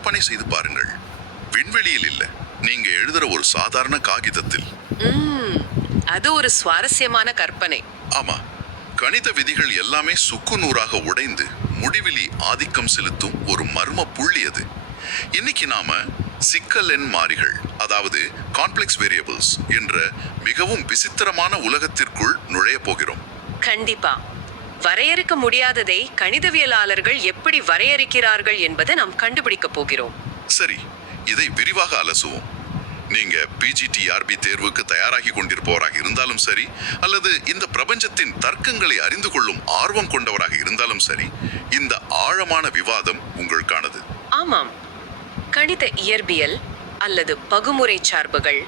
கற்பனை செய்து பாருங்கள். விண்வெளியில் இல்ல, நீங்க எழுதுற ஒரு சாதாரண காகிதத்தில். அது ஒரு சுவாரஸ்யமான கற்பனை. ஆமா, கணித விதிகள் எல்லாமே சுக்கு நூறாக உடைந்து முடிவிலி ஆதிக்கம் செலுத்தும் ஒரு மர்ம புள்ளி அது. இன்னைக்கு நாம சிக்கல் எண் மாறிகள், அதாவது காம்ப்ளெக்ஸ் வேரியபிள்ஸ் என்ற மிகவும் விசித்திரமான உலகத்திற்குள் நுழைய போகிறோம். கண்டிப்பா. வரையறுக்க முடியாததை கணிதவியலாளர்கள் எப்படி வரையறுக்கிறார்கள் என்பதை நாம் கண்டுபிடிக்க போகிறோம். சரி, இதை விரிவாக அலசுவோம். நீங்க பிஜிடிஆர்பி தேர்வுக்கு தயாராகி கொண்டிருப்பவராக இருந்தாலும் சரி, அல்லது இந்த பிரபஞ்சத்தின் தர்க்கங்களை அறிந்து கொள்ளும் ஆர்வம் கொண்டவராக இருந்தாலும் சரி, இந்த ஆழமான விவாதம் உங்களுக்கானது. ஆமாம், கணித இயற்பியல் அல்லது பகுமுறை சார்புகள்,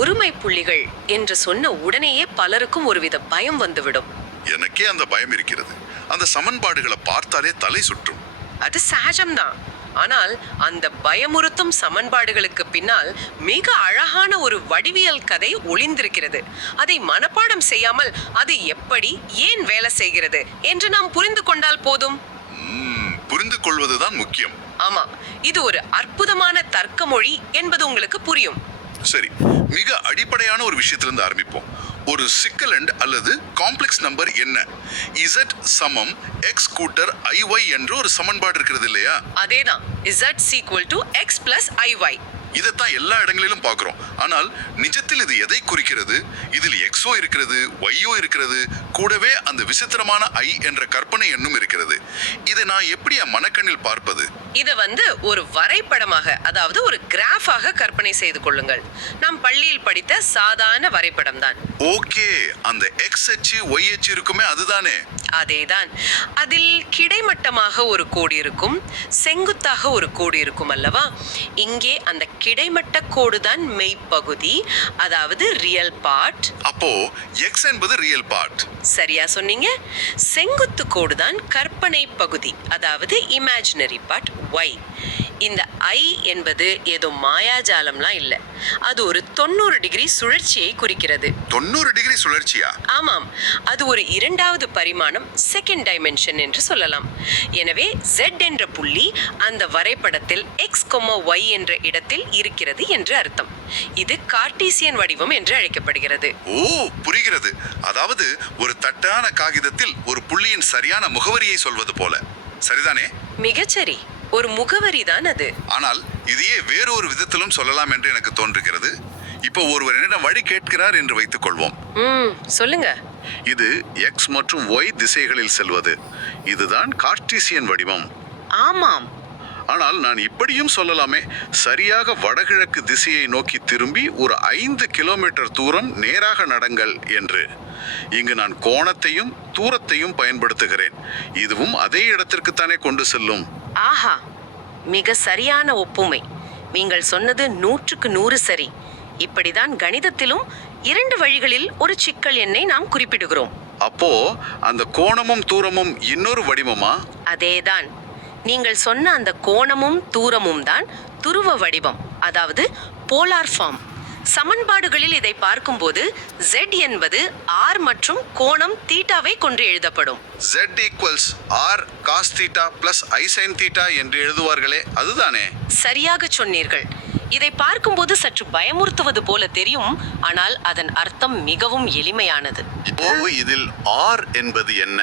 ஒருமை புள்ளிகள் என்று சொன்ன உடனேயே பலருக்கும் ஒருவித பயம் வந்துவிடும். எனக்கே அந்த பயம் இருக்கிறது. அந்த சமன்பாடுகளை பார்த்தாலே தலை சுற்றும். அது சகஜம்தான். ஆனால் அந்த பயமுறுத்தும் சமன்பாடுகளுக்கு பின்னால் மிக அழகான ஒரு வடிவியல் கதை ஒளிந்திருக்கிறது. அதை மனப்பாடம் செய்யாமல் அது எப்படி, ஏன் வேலை செய்கிறது என்று நாம் புரிந்து கொண்டால் போதும். புரிந்து கொள்வதுதான் முக்கியம். ஆமா, இது ஒரு அற்புதமான தர்க்க மொழி என்பது உங்களுக்கு புரியும். சரி, மிக அடிப்படையான ஒரு விஷயத்திலிருந்து ஆரம்பிப்போம். ஒரு சிக்கல் எண் அல்லது காம்ப்ளெக்ஸ் நம்பர் என்ன? Z சமம் x கூட்டர் IY என்ற ஒரு சமன்பாடு இருக்கிறது இல்லையா? அதேதான், Z x plus IY. இதைத்தான் எல்லா இடங்களிலும் பார்க்கிறோம். ஆனால் நிஜத்தில் இது எதை குறிக்கிறது? இதில் எக்ஸோ இருக்கிறது, ஒய்யோ இருக்கிறது, கூடவே அந்த விசித்திரமான ஐ என்ற கற்பனை எண்ணும் இருக்கிறது. இதை நான் எப்படி என் மனக்கண்ணில் பார்ப்பது? இதை ஒரு வரைபடமாக, அதாவது ஒரு கிராஃபாக கற்பனை செய்து கொள்ளுங்கள். நாம் பள்ளியில் படித்த சாதாரண வரைபடம் தான். ஓகே, அந்த எக்ஸ் அச்சு ஒய் அச்சு இருக்குமே, அதுதானே? அதேதான். அதில் கிடைமட்டமாக ஒரு கோடு இருக்கும், செங்குத்தாக ஒரு கோடு இருக்கும் அல்லவா? இங்கே அந்த கிடைமட்ட கோடு தான் மெய்ப்பகுதி, அதாவது ரியல் பார்ட். அப்போ எக்ஸ் என்பது ரியல் பார்ட். சரியா சொன்னீங்க. செங்குத்து கோடு தான் கற்பனை பகுதி, அதாவது இமேஜினரி பார்ட் ஒய். இந்த ஐ என்பது ஏதோ மாயாஜாலம்லாம் இல்லை, அது ஒரு 90 டிகிரி சுழற்சியை குறிக்கிறது. 90 டிகிரி சுழற்சியா? ஆமாம், அது ஒரு இரண்டாவது பரிமாணம், செகண்ட் டைமென்ஷன் என்று சொல்லலாம். எனவே Z என்ற புள்ளி அந்த வரைபடத்தில் x, y என்ற இடத்தில் இருக்கிறது என்று அர்த்தம். இது கார்ட்டீசியன் வடிவம் என்று அழைக்கப்படுகிறது. ஓ, புரிகிறது. அதாவது ஒரு தட்டான காகிதத்தில் ஒரு புள்ளியின் சரியான முகவரியை சொல்வது போல. சரிதானே? மிகச்சரி, ஒரு முகவரி தான் அது. ஆனால் இதையே வேறொரு விதத்திலும் சொல்லலாம் என்று எனக்கு தோன்றுகிறது. இப்போ ஒருவர் என்னிடம் வழி கேட்கிறார் என்று வைத்துக் கொள்வோம். சொல்லுங்க. இது எக்ஸ் மற்றும் ஒய் திசைகளில் செல்வது. இதுதான் கார்ட்டீசியன் வடிவம். ஆமாம். ஆனால் நான் இப்படியும் சொல்லலாமே, சரியாக வடகிழக்கு திசையை நோக்கி திரும்பி ஒரு 5 கிலோமீட்டர் தூரம் நேராக நடங்கள் என்று. இங்கு நான் கோணத்தையும் தூரத்தையும் பயன்படுத்துகிறேன். இதுவும் அதே இடத்திற்குத்தானே கொண்டு செல்லும். ஆஹா, மிக சரியான ஒப்புமை. நீங்கள் சொன்னது 100க்கு 100 சரி. இப்படிதான் கணிதத்திலும் 2 வழிகளில் ஒரு சிக்கல் எண்ணை நாம் குறிப்பிடுகிறோம். அப்போ அந்த கோணமும் தூரமும் இன்னொரு வடிவமா? அதேதான். நீங்கள் சொன்ன அந்த கோணமும் தூரமும் தான் துருவ வடிவம், அதாவது போலார் ஃபார்ம். சமன்பாடுகளில் இதை பார்க்கும்போது Z என்பது R மற்றும் கோணம் தீட்டாவை கொண்டு எழுதப்படும். Z equals R cos θ plus I sin θ என்று எழுதுவார்களே, அதுதானே? சரியாக சொன்னீர்கள். இதை பார்க்கும்போது சற்று பயமுறுத்துவது போல தெரியும், ஆனால் அதன் அர்த்தம் மிகவும் எளிமையானது. இப்போ இதில் R என்பது என்ன?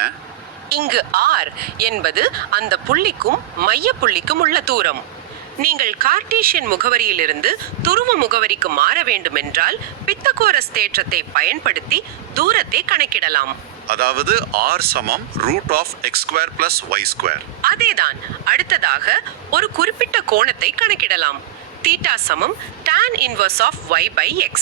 இங்கு R என்பது அந்த புள்ளிக்கும் மைய புள்ளிக்கும் உள்ள தூரம். நீங்கள் கார்ட்டீசியன் முகவரியிலிருந்து துருவ முகவரிக்கு மாற வேண்டும் என்றால் பித்தகோரஸ் தேற்றத்தை பயன்படுத்தி தூரத்தை கணக்கிடலாம். அதாவது R சமம் √(x² + y². அதேதான். அடுத்ததாக ஒரு குறிப்பிட்ட கோணத்தை கணக்கிடலாம். தீட்டா சமம் tan inverse of y/x.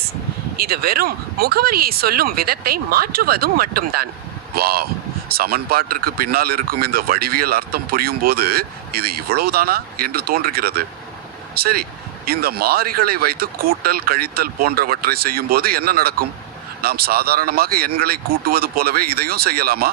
இது வெறும் முகவரியை சொல்லும் விதத்தை மாற்றுவதும் மட்டும்தான். வாவ், சமன்பாட்டிற்கு பின்னால் இருக்கும் இந்த வடிவியல் அர்த்தம் புரியும் போது இது இவ்வளவுதானா என்று தோன்றுகிறது. சரி, இந்த மாறிகளை வைத்து கூட்டல் கழித்தல் போன்றவற்றை செய்யும் போது என்ன நடக்கும்? நாம் சாதாரணமாக எண்களை கூட்டுவது போலவே இதையும் செய்யலாமா?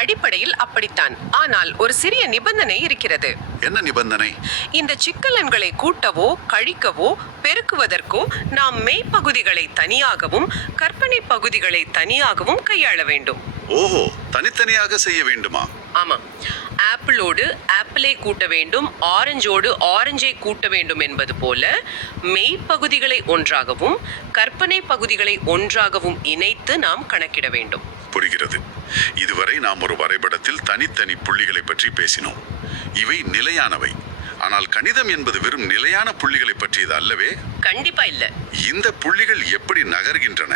அடிப்படையில் அப்படித்தான். ஆனால் ஒரு சிறிய நிபந்தனை இருக்கிறது. என்ன நிபந்தனை? இந்த சிக்கல் எண்களை கூட்டவோ கழிக்கவோ பெருக்குவதற்கோ நாம் மெய்ப்பகுதிகளை தனியாகவும் கற்பனை பகுதிகளை தனியாகவும் கையாள வேண்டும். ஓஹோ, தனித்தனியாக செய்ய வேண்டுமா? ஆமா, ஆப்பிளோடு ஆப்பிளை கூட்ட வேண்டும், ஆரஞ்சோடு ஆரஞ்சை கூட்ட வேண்டும் என்பது போல மெய்ப்பகுதிகளை ஒன்றாகவும் கற்பனை பகுதிகளை ஒன்றாகவும் இணைத்து நாம் கணக்கிட வேண்டும். புரிகிறது. இதுவரை நாம் ஒரு வரைபடத்தில் தனித்தனி புள்ளிகளை பற்றி பேசினோம். இவை நிலையானவை. ஆனால் கணிதம் என்பது வெறும் நிலையான புள்ளிகளை பற்றியது அல்லவே. கண்டிப்பா இல்ல. இந்த புள்ளிகள் எப்படி நகர்கின்றன,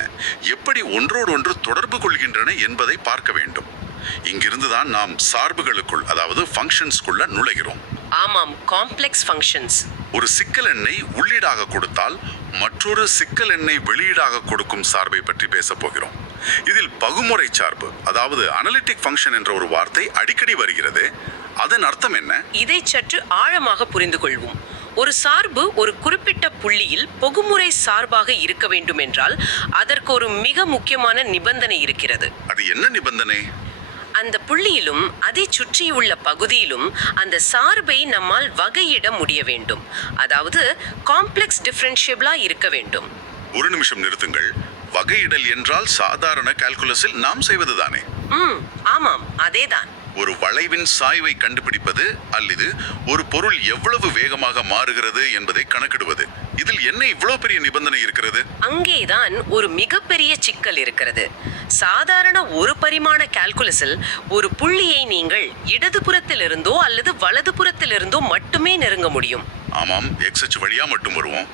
எப்படி ஒன்றோடு ஒன்று தொடர்பு கொள்கின்றன என்பதை பார்க்க வேண்டும். இங்கிருந்துதான் நாம் சார்புகளுக்குள், அதாவது ஃபங்க்ஷன்ஸ்குள்ள நுழைகிறோம். ஆமாம், காம்ப்ளெக்ஸ் ஃபங்க்ஷன்ஸ். ஒரு சிக்கல் எண்ணை உள்ளீடாக கொடுத்தால் மற்றொரு சிக்கல் எண்ணை வெளியீடாக கொடுக்கும் சார்பை பற்றி பேச போகிறோம். இதில் பகுமுறை சார்பு, அதாவது அனலிட்டிக் ஃபங்க்ஷன் என்ற ஒரு வார்த்தை அடிக்கடி வருகிறது. அதன் அர்த்தம் என்ன? இதை சற்று ஆழமாக புரிந்து கொள்வோம். ஒரு சார்பு ஒரு குறிப்பிட்ட புள்ளியில் பகுமுறை சார்பாக இருக்க வேண்டும் என்றால் அதற்கு ஒரு மிக முக்கியமான நிபந்தனை இருக்கிறது. அது என்ன நிபந்தனை? அந்த புள்ளியிலும் அதை சுற்றியுள்ள பகுதியிலும் அந்த சார்பை நம்மால் வகையிட முடிய வேண்டும். அதாவது காம்ப்ளெக்ஸ் டிஃபரன்ஷியபிளா இருக்க வேண்டும். ஒரு நிமிஷம் நிறுத்துங்கள். வகையிடல் என்றால் சாதாரண கால்குலஸில் நாம் செய்வதுதானே? ஆமாம், அதேதான். ஒரு வளைவின் சாய்வை கண்டுபிடிப்பது அல்லது ஒரு பொருள் எவ்வளவு வேகமாக மாறுகிறது என்பதை கணக்கிடுவது. இதில் என்ன இவ்வளவு பெரிய நிபந்தனை இருக்கிறது? அங்கேதான் ஒரு மிகப்பெரிய சிக்கல் இருக்கிறது. சாதாரண ஒரு பரிமாண கால்குலஸில் ஒரு புள்ளியை நீங்கள் இடதுபுறத்திலிருந்தோ அல்லது வலதுபுறத்திலிருந்தோ மட்டுமே நெருங்க முடியும். ஆமாம், எக்ஸ் அச்சு வழியா மட்டும் வருவோம்.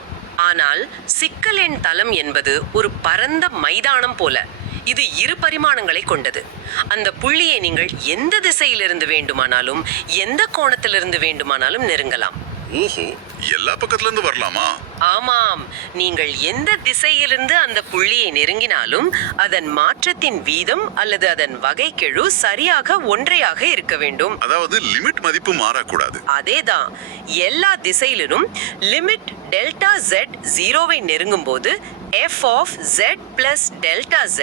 ஆனால் சிக்கல் எண் தளம் என்பது ஒரு பரந்த மைதானம் போல. இது இரு பரிமாணங்களை கொண்டது. அந்த புள்ளியை நீங்கள் எந்த திசையிலிருந்து வேண்டுமானாலும் எந்த கோணத்திலிருந்து வேண்டுமானாலும் நெருங்கலாம். ஓஹோ, எல்லா பக்கத்துல இருந்து வரலாமா? ஆமாம், நீங்கள் எந்த திசையிலிருந்து அந்த புள்ளியை நெருங்கினாலும் அதன் மாற்றத்தின் வீதம் அல்லது அதன் வகைக்கெழு சரியாக ஒன்றையாக இருக்க வேண்டும். அதாவது லிமிட் மதிப்பு மாறக்கூடாது. அதேதான். எல்லா திசையிலும் லிமிட் டெல்டா z 0வை நெருங்கும் போது f of z plus delta z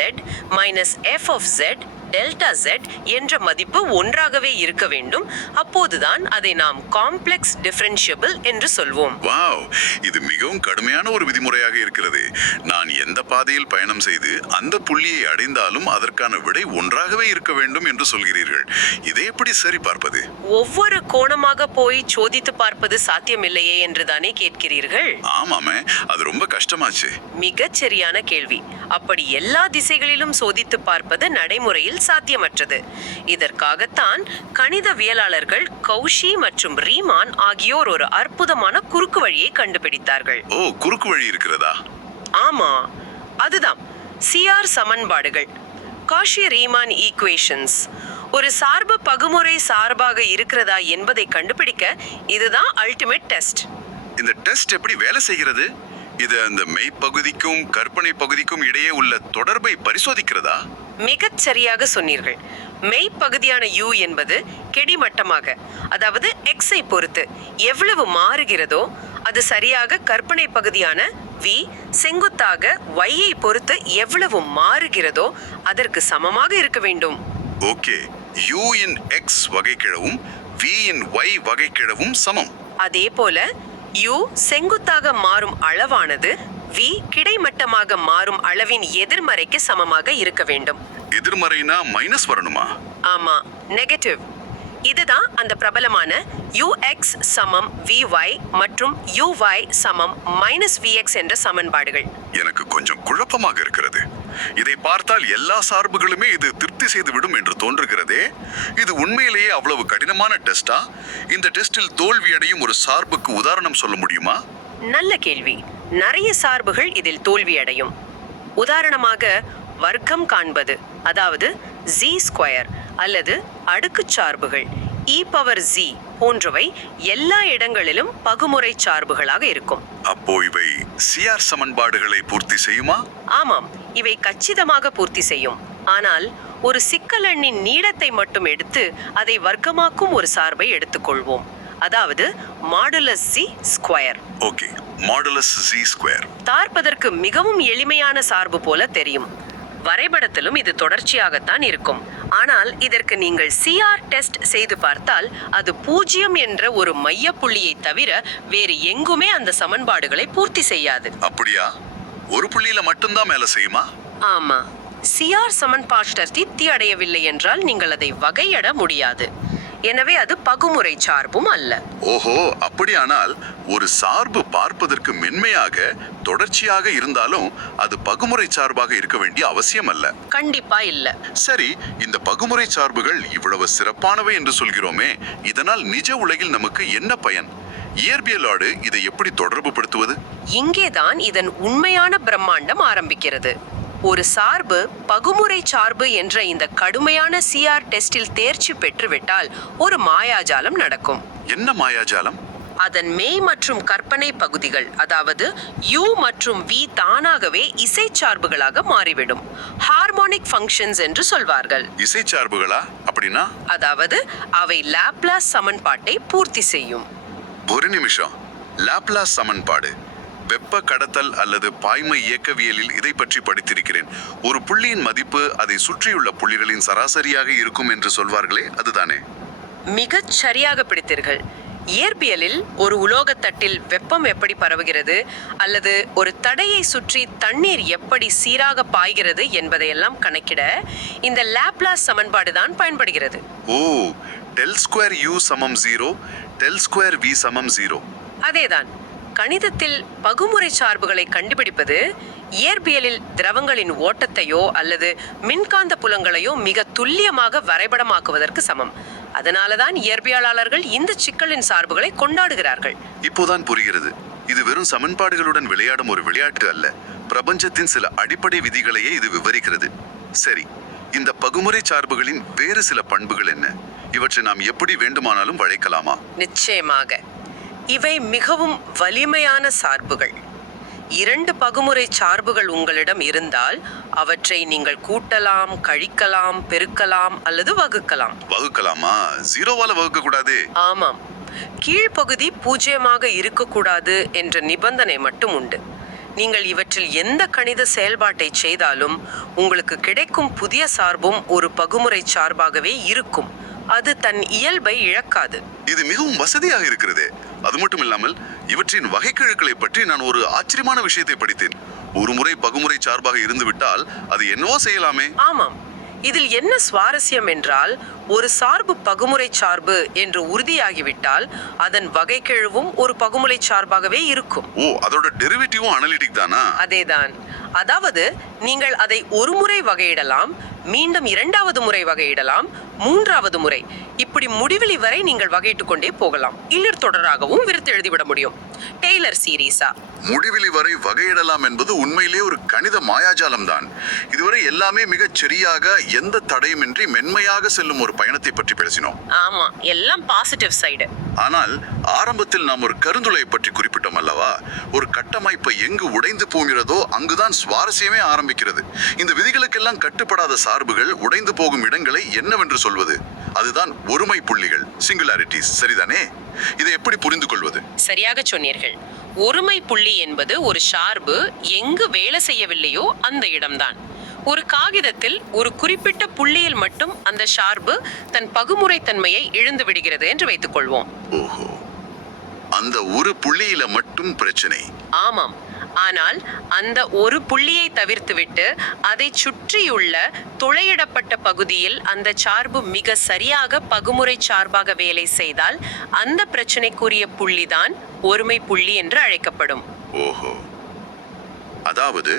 minus f of z delta z என்ற மதிப்பு ஒன்றாகவே இருக்க வேண்டும். அப்போதுதான் அதை நாம் காம்ப்ளெக்ஸ் டிஃபரன்ஷியபிள் என்று சொல்வோம். வாவ், இது மிகவும் கடுமையான ஒரு விதிமுறையாக இருக்கிறது. நான் எந்த பாதையில் பயணம் செய்து அந்த புள்ளியை அடைந்தாலும் அதற்கான விடை ஒன்றாகவே இருக்க வேண்டும் என்று சொல்கிறீர்கள். இதை எப்படி சரி பார்ப்பது? ஒவ்வொரு கோணமாக போய் சோதித்து பார்ப்பது சாத்தியமில்லையே என்று தானே கேட்கிறீர்கள்? ஆமாமே, அது ரொம்ப கஷ்டமாச்சு. மிகச் சரியான கேள்வி. அப்படி எல்லா திசைகளிலும் சோதித்து பார்ப்பது நடைமுறையில் சாத்தியமற்றது. இதற்காகத்தான் கணிதவியலாளர்கள் கௌஷி மற்றும் ரீமான் ஆகியோர் ஒரு அற்புதமான குறுக்கு வழியை கண்டுபிடித்தார்கள். ஓ, குறுக்கு வழி இருக்கிறதா? ஆமா, அதுதான் CR சமன்பாடுகள், காஷி ரீமான் ஈக்குவேஷன்ஸ். ஒரு சார்பு பகுமுறை சார்பாக இருக்கிறதா என்பதை கண்டுபிடிக்க இதுதான் அல்டிமேட் டெஸ்ட். இந்த டெஸ்ட் எப்படி வேலை செய்கிறது? இது அந்த மெய்ப்பகுதிக்கும் கற்பனை பகுதிக்கும் இடையே உள்ள தொடர்பை பரிசோதிக்கிறதா? மிகச் சரியாக சொன்னீர்கள். மெய்ப்பகுதியான u என்பது கிடைமட்டமாக, அதாவது x-ஐ பொறுத்து எவ்வளவு மாறுகிறதோ அது சரியாக கற்பனை பகுதியான v செங்குத்தாக y-ஐ பொறுத்து எவ்வளவு மாறுகிறதோ அதற்கு சமமாக இருக்க வேண்டும். ஓகே, u இன் x வகைக்கெழவும் v இன் y வகைக்கெழவும் சமம். அதே போல u செங்குத்தாக மாறும் அளவானது v கிடைமட்டமாக மாறும் அளவின் எதிர்மறைக்கு சமமாக இருக்க வேண்டும். எதிர்மறைனா மைனஸ் வரணுமா? ஆமா, நெகட்டிவ். இதுதான் அந்த பிரபலமான ux சமம் vy மற்றும் uy சமம் -vx என்ற சமன்பாடுகள். எனக்கு கொஞ்சம் குழப்பமாக இருக்கிறது. இதை பார்த்தால் எல்லா சார்புகளுமே இது திருப்தி செய்துவிடும் என்று தோன்றுகிறதே. இது உண்மையிலேயே அவ்வளவு கடினமான டெஸ்டா? இந்த டெஸ்டில் தோல்வியடையும் ஒரு சார்புக்கு உதாரணம் சொல்ல முடியுமா? நல்ல கேள்வி. நிறைய சார்புகள் இதில் தோல்வியடையும். உதாரணமாக வர்க்கம் காண்பது, அதாவது z² அல்லது அடுக்குச் சார்புகள் e⁻z போன்றவை எல்லா இடங்களிலும் பகுமுறை சார்புகளாக இருக்கும். அப்போ இவை CR சமன்பாடுகளை பூர்த்தி செய்யுமா? ஆமாம், இவை கச்சிதமாக பூர்த்தி செய்யும். ஆனால் ஒரு சிக்கலெண்ணின் நீளத்தை மட்டும் எடுத்து அதை வர்க்கமாக்கும் ஒரு சார்பை எடுத்துக்கொள்வோம். அதாவது modulus z². Okay, modulus z². பார்ப்பதற்கு மிகவும் எளிமையான சார்பு போல தெரியும். வரைபடத்திலும் இது தொடர்ச்சியாகத்தான் இருக்கும். ஆனால் இதற்கு நீங்கள் CR டெஸ்ட் செய்து பார்த்தால் அது 0 என்ற ஒரு மைய புள்ளியை தவிர வேறு எங்குமே அந்த சமன்பாடுகளை பூர்த்தி செய்யாது. அப்படியா? ஒரு புள்ளியில மட்டும்தான் மேல செய்யுமா? ஆமா, சிஆர் சமன்பாடு திருப்தி அடையவில்லை என்றால் நீங்கள் அதை வகையிட முடியாது. எனவே அது பகுமுறை சார்பும் அல்ல. ஓஹோ, அப்படியானால் ஒரு சார்பு பார்ப்பதற்கு மென்மையாக தொடர்ச்சியாக இருந்தாலும் அது பகுமுறை சார்பாக இருக்க வேண்டிய அவசியம் அல்ல. கண்டிப்பா இல்ல. சரி, இந்த பகுமுறை சார்புகள் இவ்வளவு சிறப்பானவை என்று சொல்கிறோமே, இதனால் நிஜ உலகில் நமக்கு என்ன பயன்? இயற்பியலோடு இதை எப்படி தொடர்பு படுத்துவது? இங்கேதான் இதன் உண்மையான பிரம்மாண்டம் ஆரம்பிக்கிறது. ஒரு சார்பு பகுமுறை சார்பு என்ற இந்த கடுமையான சிஆர் டெஸ்டில் தேர்ச்சி பெற்றுவிட்டால் ஒரு மாயாஜாலம் நடக்கும். என்ன மாயாஜாலம்? அதன் மெய் மற்றும் கற்பனை பகுதிகள், அதாவது u மற்றும் v தானாகவே இசை சார்புகளாக மாறிவிடும். ஹார்மோனிக் ஃபங்க்ஷன்ஸ் என்று சொல்வார்கள். இசை சார்புகளா? அப்படின்னா? அதாவது அவை லாப்லாஸ் சமன்பாட்டை பூர்த்தி செய்யும். ஒரு நிமிஷம். லாப்லாஸ் சமன்பாடு, வெப்ப கடத்தல் அல்லது பாய்மை இயக்கவியலில் இதை பற்றி படித்திருக்கிறேன். ஒரு புள்ளியின் மதிப்பு அதை சுற்றியுள்ள புள்ளிகளின் சராசரியாக இருக்கும் என்று சொல்வார்களே, அதுதானே? மிகச் சரியாக பிடித்தீர்கள். இயற்பியலில் ஒரு உலோகத்தட்டில் வெப்பம் எப்படி பரவுகிறது அல்லது ஒரு தடையை சுற்றி தண்ணீர் எப்படி சீராக பாய்கிறது என்பதையெல்லாம் கணக்கிட இந்த லாப்லாஸ் சமன்பாடு தான் பயன்படுகிறது. ஓ, டெல் ஸ்கொயர் u சமம் 0, டெல் ஸ்கொயர் v சமம் 0. அதேதான். கணிதத்தில் பகுமுறை சார்புகளை கண்டுபிடிப்பது இயற்பியலில் திரவங்களின் ஓட்டத்தையோ அல்லது மின்காந்த புலங்களையோ மிக துல்லியமாக வரைபடமாக்குவதற்கு சமம். அதனாலதான் இயற்பியலாளர்கள் இந்த சிக்கலின் சார்புகளை கொண்டாடுகிறார்கள். இப்போதான் புரிகிறது. இது வெறும் சமன்பாடுகளுடன் விளையாடும் ஒரு விளையாட்டு அல்ல. பிரபஞ்சத்தின் சில அடிப்படை விதிகளையே இது விவரிக்கிறது. சரி, இந்த பகுமுறை சார்புகளின் வேறு சில பண்புகள் என்ன? இவற்றை நாம் எப்படி வேண்டுமானாலும் வளைக்கலாமா? நிச்சயமாக. இவை மிகவும் வலிமையான சார்புகள். 2 பகுமுறை சார்புகள் உங்களிடம் இருந்தால் அவற்றை நீங்கள் கூட்டலாம், கழிக்கலாம், பெருக்கலாம் அல்லது வகுக்கலாம். வகுக்கலாமா? 0வால வகுக்க கூடாது. ஆமாம், கீழ்ப்பகுதி 0 இருக்கக்கூடாது என்ற நிபந்தனை மட்டும் உண்டு. நீங்கள் இவற்றில் எந்த கணித செயல்பாட்டை செய்தாலும் உங்களுக்கு கிடைக்கும் புதிய சார்பும் ஒரு பகுமுறை சார்பாகவே இருக்கும். அது தன் இயல்பை இழக்காது. இது மிகவும் வசதியாக இருக்கிறது. அது மட்டும் இல்லாமல் இவற்றின் வகைக்கெழுக்களை பற்றி நான் ஒரு ஆச்சரியமான விஷயத்தை படித்தேன். ஒரு முறை பகுமுறை சார்பாக இருந்துவிட்டால் அது என்னவோ செய்யலாமே. ஆமாம், இதில் என்ன சுவாரஸ்யம் என்றால் ஒரு சார்பு பகுமுறை சார்பு என்று உறுதியாகிவிட்டால் அதன் வகைக்கெழுவும் ஒரு பகுமுறை சார்பாகவே இருக்கும். ஓ, அதோட டெரிவேட்டிவும் அனலிட்டிக் தானா? அதேதான். அதாவது நீங்கள் அதை ஒரு முறை வகையிடலாம், மீண்டும் 2வது முறை வகையிடலாம், 3வது முறை, இப்படி முடிவிலி வரை நீங்கள் வகையிட்டுக் கொண்டே போகலாம். இல்லர் தொடராகவும் விருத்து எழுதிவிட முடியும். டெய்லர் சீரீஸா? முடிவிலி வரை வகையிடலாம் என்பது உண்மையிலே ஒரு கணித மாயாஜாலம் தான். இதுவரை எல்லாமே மிகச் சரியாக எந்த தடையுமின்றி மென்மையாக செல்லும் ஒரு பயணத்தை பற்றி பேசினோம். ஆமா, எல்லாம் பாசிட்டிவ் சைடு. ஆனால் ஆரம்பத்தில் நாம் ஒரு கருந்துளையை பற்றி குறிப்பிட்டோம் அல்லவா? ஒரு கட்டமைப்பு எங்கு உடைந்து போகிறதோ அங்குதான் சுவாரஸ்யமே ஆரம்பிக்கிறது. இந்த விதிகளுக்கெல்லாம் கட்டுப்படாத சார்புகள் உடைந்து போகும் இடங்களை என்னவென்று சொல்வது? அதுதான் ஒருமை புள்ளிகள், சிங்குலாரிட்டிஸ். சரிதானே? இதை எப்படி புரிந்து கொள்வது? சரியாக சொன்னீர்கள். ஒருமை புள்ளி என்பது ஒரு சார்பு எங்கு வேலை செய்யவில்லையோ அந்த இடம்தான். ஒரு காகிதத்தில் ஒரு குறிப்பிட்ட புள்ளியில் மட்டும் அந்த சார்பு தன் பகுமுறை தன்மையை இழந்து விடுகிறது என்று வைத்துக் கொள்வோம். ஓஹோ, அந்த ஒரு புள்ளியில மட்டும் பிரச்சனை. ஆமாம், ஆனால் அந்த ஒரு புள்ளியை தவிர்த்துவிட்டு அதை சுற்றியுள்ள துளையிடப்பட்ட பகுதியில் அந்த சார்பு மிக சரியாக பகுமுறை சார்பாக வேலை செய்தால் அந்த பிரச்சனைக்குரிய புள்ளிதான் ஒருமை புள்ளி என்று அழைக்கப்படும். ஓஹோ, அதாவது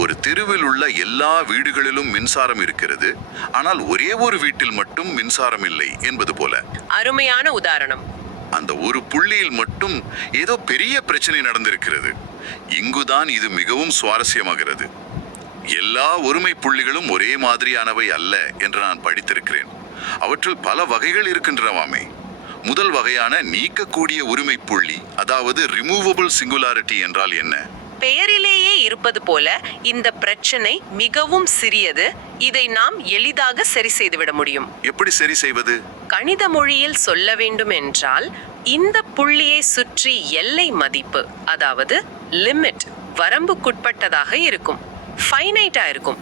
ஒரு தெருவில் உள்ள எல்லா வீடுகளிலும் மின்சாரம் இருக்கிறது, ஆனால் ஒரே ஒரு வீட்டில் மட்டும் மின்சாரம் இல்லை என்பது போல. அருமையான உதாரணம். அந்த ஒரு புள்ளியில் மட்டும் ஏதோ பெரிய பிரச்சனை நடந்திருக்கிறது. இங்குதான் இது மிகவும் சுவாரஸ்யமாகிறது. எல்லா ஒருமை புள்ளிகளும் ஒரே மாதிரியானவை அல்ல என்று நான் படித்திருக்கிறேன். அவற்றில் பல வகைகள் இருக்கின்றனவாமே. முதல் வகையான நீக்கக்கூடிய ஒருமை புள்ளி, அதாவது ரிமூவபிள் சிங்குலாரிட்டி என்றால் என்ன? பெயரிலேயே இருப்பது போல இந்த பிரச்சனை மிகவும் சிறியது. இதை நாம் எளிதாக சரி செய்துவிட முடியும். எப்படி சரி செய்வது? கணித மொழியில் சொல்ல வேண்டும் என்றால் இந்த புள்ளியை சுற்றி எல்லை மதிப்பு, அதாவது லிமிட், வரம்புக்குட்பட்டதாக இருக்கும், ஃபைனைட்டா இருக்கும்.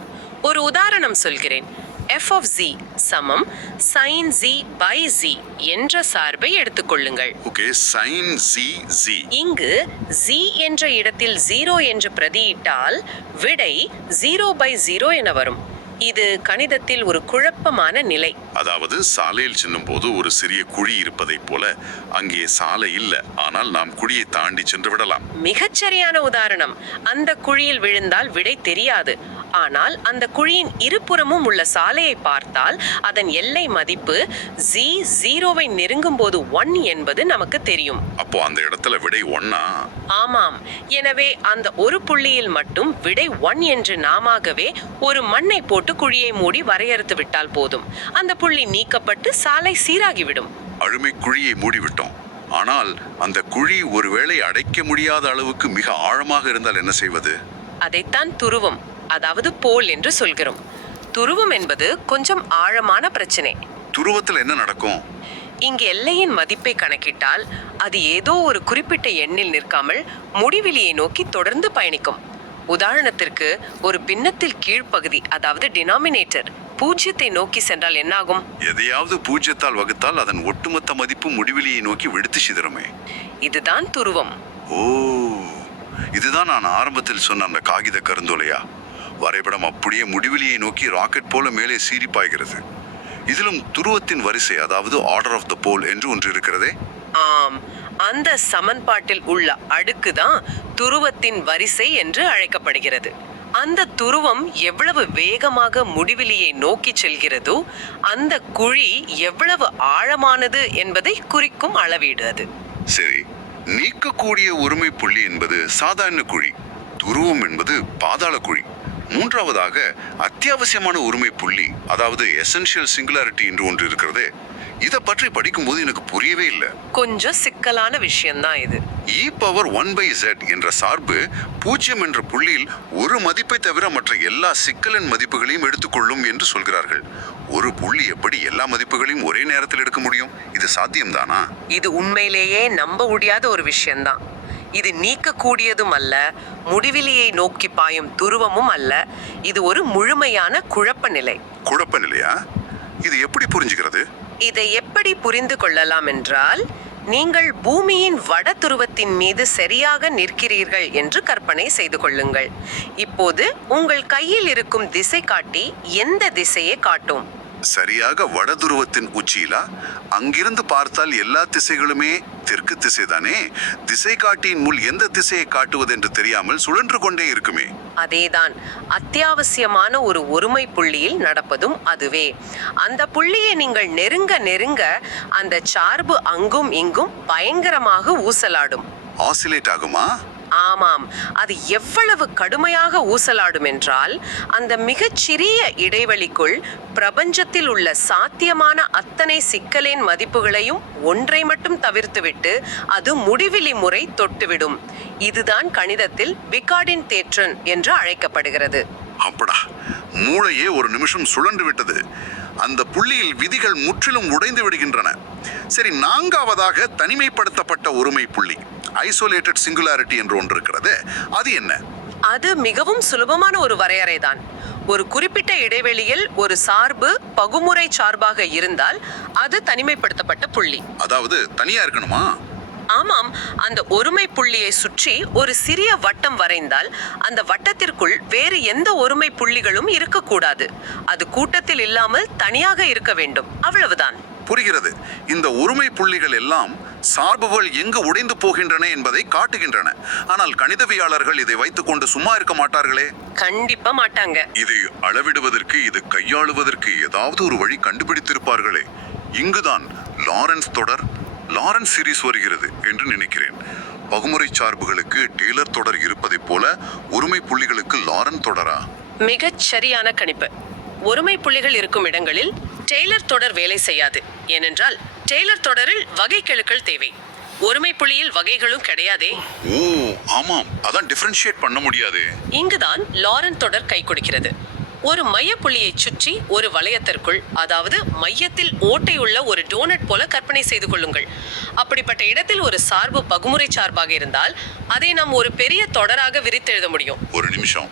ஒரு உதாரணம் சொல்கிறேன். f of z சமம் sin z by z என்ற சார்பை எடுத்துக்கொள்ளுங்கள். Okay, sin z. இங்கு z என்ற இடத்தில் 0 என்று பிரதியிட்டால் விடை 0/0 என வரும். இது கணிதத்தில் ஒரு குழப்பமான நிலை. அதாவது சாலையில் செல்லும் போது ஒரு சிறிய குழி இருப்பதைப் போல அங்கே சாலை இல்ல, ஆனால் நாம் குழியை தாண்டி சென்று விடலாம். மிகச்சரியான உதாரணம். அந்த குழியில் விழுந்தால் விடை தெரியாது. ஆனால் அந்த குழியின் இருபுறமும் உள்ள சாலையை பார்த்தால் அதன் எல்லை மதிப்பு ஜீரோவை நெருங்கும் போது 1 என்பது நமக்கு தெரியும். அப்போ அந்த இடத்துல விடை 1ஆ? ஆமாம். எனவே அந்த ஒரு புள்ளியில் மட்டும் விடை 1 என்று நாமாகவே ஒரு மண்ணை போட்டு குழியை மூடி வரையறுத்து விட்டால் போதும். அந்த புள்ளி நீக்கப்பட்டு சாலை சீராகிவிடும். அழுமை குழியை மூடிவிட்டோம். ஆனால் அந்த குழி ஒருவேளை அடைக்க முடியாத அளவுக்கு மிக ஆழமாக இருந்தால் என்ன செய்வது? அதைத்தான் துருவம், அதாவது போல் என்று சொல்கிறோம். துருவம் என்பது கொஞ்சம் ஆழமான பிரச்சனை. துருவத்தில் என்ன நடக்கும்? இங்கு எல்லையின் மதிப்பை கணக்கிட்டால் அது ஏதோ ஒரு குறிப்பிட்ட எண்ணில் நிற்காமல் முடிவிலியை நோக்கி தொடர்ந்து பயணிக்கும். உதாரணத்திற்கு, ஒரு பின்னத்தில் கீழ்ப்பகுதி, அதாவது டினாமினேட்டர் 0 நோக்கி சென்றால் என்னாகும்? எதையாவது 0ஆல் வகுத்தால் அதன் ஒட்டுமொத்த மதிப்பு முடிவிலியை நோக்கி வெடித்து சிதறுமே. இதுதான் துருவம். ஓ, இதுதான் நான் ஆரம்பத்தில் சொன்ன அந்த காகித கருந்தோலையா? வரைபடம் அப்படியே முடிவிலியை நோக்கி ராக்கெட் போல மேலே சீறி பாய்கிறது. இதிலும் துருவத்தின் வரிசை, அதாவது ஆர்டர் ஆஃப் த போல் என்று ஒன்று இருக்கிறதே. ஆம், அந்த சமன்பாட்டில் உள்ள அடுக்கு தான் துருவத்தின் வரிசை என்று அழைக்கப்படுகிறது. அந்த துருவம் எவ்வளவு வேகமாக முடிவிலியை நோக்கி செல்கிறதோ அந்த குழி எவ்வளவு ஆழமானது என்பதை குறிக்கும் அளவீடு அது. சரி, நீக்கக்கூடிய ஒருமை புள்ளி என்பது சாதாரண குழி, துருவம் என்பது பாதாள குழி. மூன்றாவதாக அத்தியாவசியமான ஒருமை புள்ளி, அதாவது எசென்ஷியல் சிங்குலாரிட்டி என்று ஒன்று இருக்கிறது. இதை பற்றி படிக்கும்போது எனக்கு புரியவே இல்லை. கொஞ்சம் சிக்கலான விஷயம்தான் இது. e⁻1/z என்ற சார்பு 0 என்ற புள்ளியில் ஒரு மதிப்பை தவிர மற்ற எல்லா சிக்கலின் மதிப்புகளையும் எடுத்துக்கொள்ளும் என்று சொல்கிறார்கள். ஒரு புள்ளி எப்படி எல்லா மதிப்புகளையும் ஒரே நேரத்தில் எடுக்க முடியும்? இது சாத்தியம்தானா? இது உண்மையிலேயே நம்ப முடியாத ஒரு விஷயம்தான். இது நீக்கக்கூடியதும் அல்ல, முடிவிலியை நோக்கி பாயும் துருவமும் அல்ல. இது ஒரு முழுமையான குழப்ப நிலை. குழப்ப நிலையா? இது எப்படி புரிஞ்சுக்கிறது? இதை எப்படி புரிந்து கொள்ளலாம் என்றால், நீங்கள் பூமியின் வட துருவத்தின் மீது சரியாக நிற்கிறீர்கள் என்று கற்பனை செய்து கொள்ளுங்கள். இப்போது உங்கள் கையில் இருக்கும் திசை காட்டி எந்த திசையை காட்டும்? சரியாக வட துருவத்தின் உச்சியிலா? அங்கிருந்து பார்த்தால் எல்லா திசைகளுமே தெற்கு திசைதானே. திசை காட்டியின் முள் எந்த திசையை காட்டுவது என்று தெரியாமல் சுழன்று கொண்டே இருக்குமே. அதேதான் அத்தியாவசியமான ஒரு ஒருமை புள்ளியில் நடப்பதும் அதுவே. அந்த புள்ளியை நீங்கள் நெருங்க நெருங்க அந்த சார்பு அங்கும் இங்கும் பயங்கரமாக ஊசலாடும். ஆசிலேட் ஆகுமா? ஆமாம், அது எவ்வளவு கடுமையாக ஊசலாடும் என்றால், அந்த மிகச்சிறிய இடைவெளிக்குள் பிரபஞ்சத்தில் உள்ள சாத்தியமான அத்தனை சிக்கலின் மதிப்புகளையும் ஒன்றை மட்டும் தவிர்த்துவிட்டு அது முடிவிலி முறை தொட்டுவிடும். இதுதான் கணிதத்தில் பிகார்டின் தேற்றன் என்று அழைக்கப்படுகிறது. அப்படா, மூளையே ஒரு நிமிஷம் சுழன்று விட்டது. அந்த புள்ளியில் விதிகள் முற்றிலும் உடைந்து விடுகின்றன. சரி, நான்காவதாக தனிமைப்படுத்தப்பட்ட ஒருமை புள்ளி, ஐசோலேட்டட் சிங்குலாரிட்டி என்று ஒன்று இருக்கிறது. அது என்ன? அது மிகவும் சுலபமான ஒரு வரையறைதான். ஒரு குறிப்பிட்ட இடைவெளியில் ஒரு சார்பு பகுமுறை சார்பாக இருந்தால் அது தனிமைப்படுத்தப்பட்ட புள்ளி. அதாவது தனியா இருக்கணுமா? ஆமாம், அந்த ஒருமை புள்ளியை சுற்றி ஒரு சிறிய வட்டம் வரைந்தால் அந்த வட்டத்திற்குள் வேறு எந்த ஒருமை புள்ளிகளும் இருக்கக்கூடாது. அது கூட்டத்தில் இல்லாமல் தனியாக இருக்க வேண்டும், அவ்வளவுதான். புரிகிறது. இந்த ஒருமை புள்ளிகள் எல்லாம் சார்புகள் எங்கு உடைந்து போகின்றன என்பதை காட்டுகின்றன. ஆனால் கணிதவியாளர்கள் இதை வைத்துக்கொண்டு சும்மா இருக்க மாட்டார்களே. கண்டிப்பா மாட்டாங்க. இதை அளவிடுவதற்கு, இது கையாளுவதற்கு ஏதாவது ஒரு வழி கண்டுபிடித்திருப்பார்களே. இங்குதான் லாரன்ஸ் தொடர், லாரன்ஸ் சீரிஸ் வருகிறது என்று நினைக்கிறேன். பகுமுறை சார்புகளுக்கு டெய்லர் தொடர் இருப்பதைப் போல ஒருமை புள்ளிகளுக்கு லாரன் தொடரா? மிகச் சரியான கணிப்பு. ஒருமை புள்ளிகள் இருக்கும் இடங்களில் டெய்லர் தொடர் வேலை செய்யாது. ஏனென்றால் டெய்லர் தொடரில் வகைக்கெழுக்கள் தேவை. ஒருமை புள்ளியில் வகைகளும் கிடையாதே. ஓ ஆமாம், அதான் டிஃபரன்ஷியேட் பண்ண முடியாது. இங்குதான் லாரன் தொடர் கை கொடுக்கிறது. ஒரு மைய புள்ளியை சுற்றி ஒரு வளையத்திற்குள், அதாவது மையத்தில் ஓட்டை உள்ள ஒரு டோனட் போல கற்பனை செய்து கொள்ளுங்கள். அப்படிப்பட்ட இடத்தில் ஒரு சார்பு பகுமுறை சார்பாக இருந்தால் அதை நாம் ஒரு பெரிய தொடராக விரித்தெழுத முடியும். ஒரு நிமிஷம்,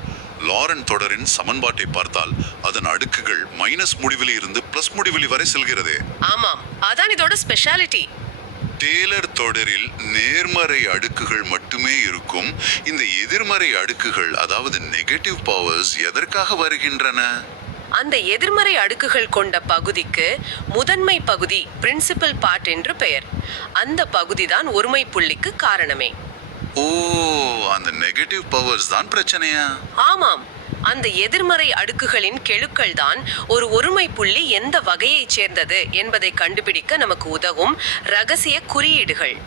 லாரன் தொடரின் சமன்பாட்டை பார்த்தால் அதன் அடுக்குகள் மைனஸ் முடிவிலி இருந்து பிளஸ் முடிவிலி வரை செல்கிறது. ஆமாம், அதான் இதோட ஸ்பெஷாலிட்டி. டேலர் தொடரில் நேர்மறை அடுக்குகள் மட்டுமே இருக்கும். இந்த எதிர்மறை அடுக்குகள், அதாவது நெகட்டிவ் பவர்ஸ் எதற்காக வருகின்றன? அந்த எதிர்மறை அடுக்குகள் கொண்ட பகுதிக்கு முதன்மை பகுதி பிரின்சிபல் பார்ட் என்று பெயர். அந்த பகுதிதான் ஒருமை புள்ளிக்கு காரணமே. ஓ, அந்த நெகட்டிவ் பவர்ஸ் தான் பிரச்சனையா? ஆமாம், அந்த எதிர்மறை அடுக்குகளின் கெழுக்கள் தான் ஒரு ஒருமை புள்ளி எந்த வகையைச் சேர்ந்தது என்பதை கண்டுபிடிக்க நமக்கு உதவும் ரகசிய குறியீடுகள்.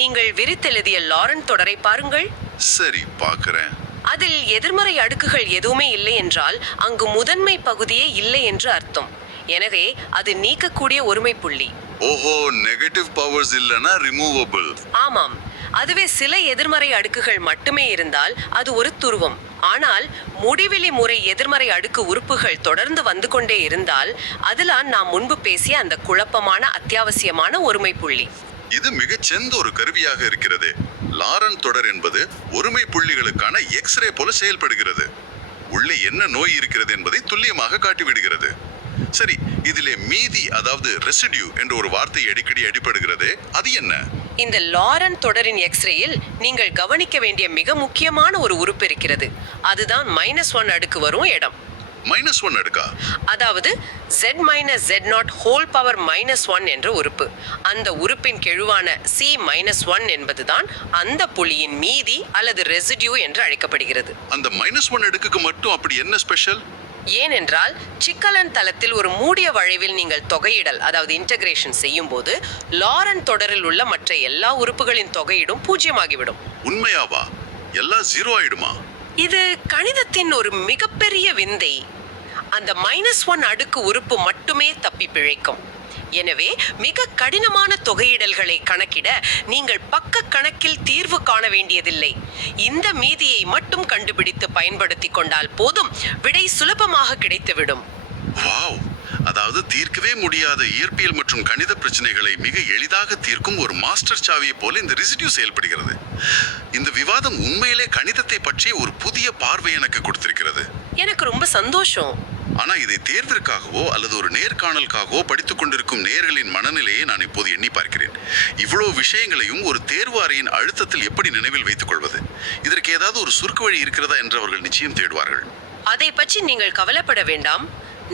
நீங்கள் விரித்தெழுதிய லாரன்ட் தொடரை பாருங்கள். சரி, பார்க்கிறேன். அதில் எதிர்மறை அடுக்குகள் எதுவுமே இல்லை என்றால் அங்கு முதன்மை பகுதியே இல்லை என்று அர்த்தம். எனவே அது நீக்கக்கூடிய ஒருமை புள்ளி. ஓஹோ, நெகட்டிவ் பவர்ஸ் இல்லனா ரிமூவபிள். ஆமாம், அதுவே சில எதிர்மறை அடுக்குகள் மட்டுமே இருந்தால் அது ஒரு துருவம். ஆனால் முடிவிலி முறை எதிர்மறை அடுக்கு உறுப்புகள் தொடர்ந்து வந்து கொண்டே இருந்தால் அதுதான் நாம் முன்பு பேசிய அந்த குழப்பமான அத்தியாவசியமான ஒருமை புள்ளி. இது மிகச்சிறந்த ஒரு கருவியாக இருக்கிறது. லாரன்ட் தொடர் என்பது ஒருமை புள்ளிகளுக்கான எக்ஸ்ரே போல செயல்படுகிறது. உள்ளே என்ன நோய் இருக்கிறது என்பதை துல்லியமாக காட்டிவிடுகிறது. சரி, இதிலே மீதி, அதாவது ரெசிடியூ என்ற ஒரு வார்த்தை அடிக்கடி அடிபடுகிறது. அது என்ன? இந்த லாரன்ட் தொடரின் எக்ஸ்ரேயில் நீங்கள் கவனிக்க வேண்டிய மிக முக்கியமான ஒரு உறுப்பு இருக்கிறது. அதுதான் -1 அடுக்கு வரும் இடம். -1 அடுக்கா? அதாவது z - z0 ஹோல் பவர் -1 என்ற உறுப்பு. அந்த உறுப்பின் கெழுவான C-1 என்பதுதான் அந்த புள்ளியின் மீதி அல்லது ரெசிடியூ என்று அழைக்கப்படுகிறது. அந்த -1 அடுக்குக்கு மட்டும் அப்படி என்ன ஸ்பெஷல்? ஏனென்றால் சிக்கலன் தளத்தில் ஒரு மூடிய வளைவில் நீங்கள் தொகையிடல், அதாவது இன்டகிரேஷன் செய்யும் போது லாரன்ட் தொடரில் உள்ள மற்ற எல்லா உறுப்புகளின் தொகையிடும் 0 ஆகிவிடும். உண்மையாவா? எல்லாம் 0 ஆயிடுமா? இது கணிதத்தின் ஒரு மிகப்பெரிய விந்தை. அந்த -1 அடுக்கு உறுப்பு மட்டுமே தப்பி பிழைக்கும். எனவே மிக கடினமான தொகையிடல்களை கணக்கிட நீங்கள் பக்க கணக்கில் தீர்வு காண வேண்டியதில்லை. இந்த மீதியை மட்டும் கண்டுபிடித்து பயன்படுத்தி கொண்டால் போதும், விடை சுலபமாக கிடைத்துவிடும். வாவ்! அதாவது தீர்க்கவே முடியாத இயற்பியல் மற்றும் கணித பிரச்சனைகளை மிக எளிதாக தீர்க்கும் ஒரு மாஸ்டர் சாவியை போல இந்த ரெசிடியூ செயல்படுகிறது. இந்த விவாதம் உண்மையிலே கணிதத்தை பற்றிய ஒரு புதிய பார்வை எனக்கு கொடுத்திருக்கிறது. எனக்கு ரொம்ப சந்தோஷம். ஆனா இதை தேர்தற்காகவோ அல்லது ஒரு நேர்காணலுக்காகவோ படித்துக் கொண்டிருக்கும் நேயர்களின் மனநிலையை நான் இப்போது எண்ணி பார்க்கிறேன். இவ்வளவு விஷயங்களையும் ஒரு தேர்வு அறையின் அழுத்தத்தில் எப்படி நினைவில் வைத்துக் கொள்வது? இதற்கு ஏதாவது ஒரு சுருக்கு வழி இருக்கிறதா என்று அவர்கள் நிச்சயம் தேடுவார்கள். அதை பற்றி நீங்கள் கவலைப்பட வேண்டாம்.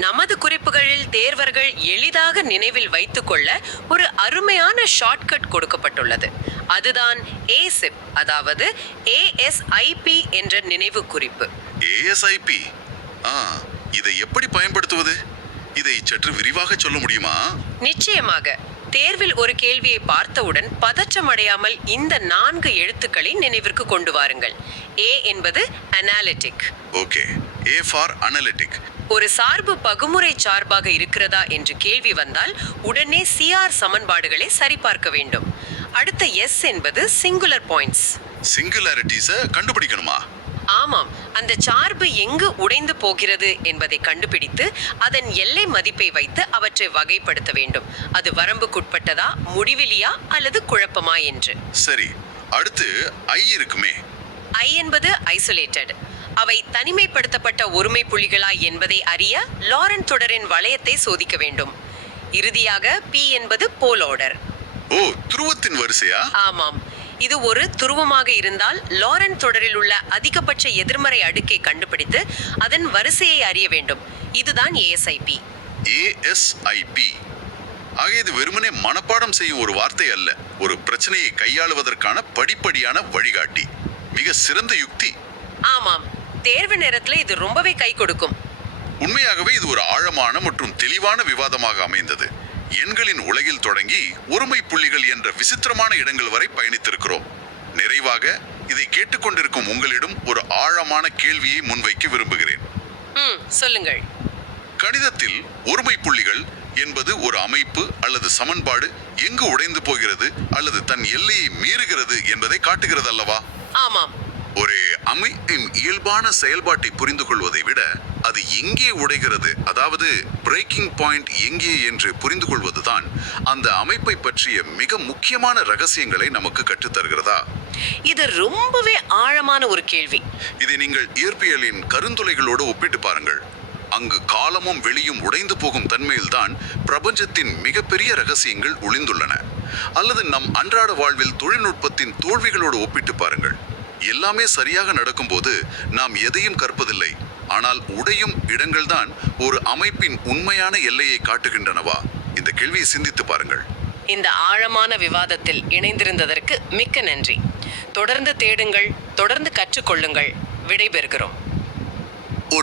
நமது குறிப்புகளில் தேர்வர்கள் எளிதாக நினைவில் வைத்துக்கொள்ள ஒரு அருமையான ஷார்ட்கட் கொடுக்கப்பட்டுள்ளது. அதுதான் ASIP, அதாவது ASIP என்ற நினைவு குறிப்பு. ASIP? இதை எப்படி பயன்படுத்துவது? இதை சற்று விரிவாக சொல்ல முடியுமா? நிச்சயமாக. தேர்வில் ஒரு கேள்வியை பார்த்தவுடன் பதற்றமடையாமல் இந்த 4 எழுத்துக்களை நினைவிற்கு கொண்டு வாருங்கள். A என்பது analytic. Okay, A for analytic. ஒரு சார்பு பகுமுறை சார்பாக இருக்கிறதா என்று கேள்வி வந்தால் உடனே CR சமன்பாடுகளை சரிபார்க்க வேண்டும். அடுத்த S என்பது சிங்குலர் பாயிண்ட்ஸ். சிங்குலாரிட்டிஸை கண்டுபிடிக்கணுமா? ஆமாம், அந்த சார்பு எங்கு உடைந்து போகிறது என்பதை கண்டுபிடித்து அதன் எல்லை மதிப்பை வைத்து அவற்றை வகைப்படுத்த வேண்டும். அது வரம்புக்குட்பட்டதா, முடிவிலியா அல்லது குழப்பமா என்று. சரி, அடுத்து I இருக்குமே. I என்பது ஐசோலேட்டட். அவை தனிமைப்படுத்தப்பட்ட ஒருமை புள்ளிகளா என்பதை அறிய லாரன்ட் தொடரின் வளையத்தை சோதிக்க வேண்டும். இறுதியாக P என்பது போல் ஆர்டர். ஓ, துருவத்தின் வரிசையா? ஆமாம், இது ஒரு துருவமாக இருந்தால் லாரன்ட் தொடரில் உள்ள அதிகபட்ச எதிர்மறை அடுக்கை கண்டுபிடித்து அதன் வரிசையை அறிய வேண்டும். இதுதான் ASIP. ASIP. ஆக இது வெறுமனே மனப்பாடம் செய்யும் ஒரு வார்த்தை அல்ல, ஒரு பிரச்சனையை கையாளுவதற்கான படிப்படியான வழிகாட்டி. மிக சிறந்த யுக்தி. ஆமாம், தேர்வு நேரத்துல இது ரொம்பவே கை கொடுக்கும். உண்மையாகவே இது ஒரு ஆழமான மற்றும் தெளிவான விவாதமாக அமைந்தது. எண்களின் உலகில் தொடங்கி ஒருமை புள்ளிகள் என்ற விசித்திரமான இடங்கள் வரை பயணித்திருக்கிறோம். நிறைவாக இதை கேட்டுக்கொண்டிருக்கும் உங்களிடம் ஒரு ஆழமான கேள்வியை முன்வைக்க விரும்புகிறேன். சொல்லுங்கள். கணிதத்தில் ஒருமை புள்ளிகள் என்பது ஒரு அமைப்பு அல்லது சமன்பாடு எங்கு உடைந்து போகிறது அல்லது தன் எல்லையை மீறுகிறது என்பதை காட்டுகிறது அல்லவா? ஆமாம். ஒரு அமைப்பின் இயல்பான செயல்பாட்டை புரிந்து கொள்வதை விட அது எங்கே உடைகிறது, அதாவது பிரேக்கிங் பாயிண்ட் எங்கே என்று புரிந்து கொள்வதுதான் அந்த அமைப்பை பற்றிய மிக முக்கியமான ரகசியங்களை நமக்கு கற்றுத்தருகிறதா? இது ரொம்பவே ஆழமான ஒரு கேள்வி. இதை நீங்கள் இயற்பியலின் கருந்துளைகளோடு ஒப்பிட்டு பாருங்கள். அங்கு காலமும் வெளியும் உடைந்து போகும் தன்மையில்தான் பிரபஞ்சத்தின் மிகப்பெரிய ரகசியங்கள் ஒளிந்துள்ளன. அல்லது நம் அன்றாட வாழ்வில் தொழில்நுட்பத்தின் தோல்விகளோடு ஒப்பிட்டு பாருங்கள். எல்லாமே சரியாக நடக்கும்போது நாம் எதையும் கற்பதில்லை. ஆனால் உடையும் இடங்கள்தான் ஒரு அமைப்பின் உண்மையான எல்லையை காட்டுகின்றனவா? இந்த கேள்வியை சிந்தித்து பாருங்கள். இந்த ஆழமான விவாதத்தில் இணைந்திருந்ததற்கு மிக்க நன்றி. தொடர்ந்து தேடுங்கள், தொடர்ந்து கற்றுக்கொள்ளுங்கள். விடைபெறுகிறோம்.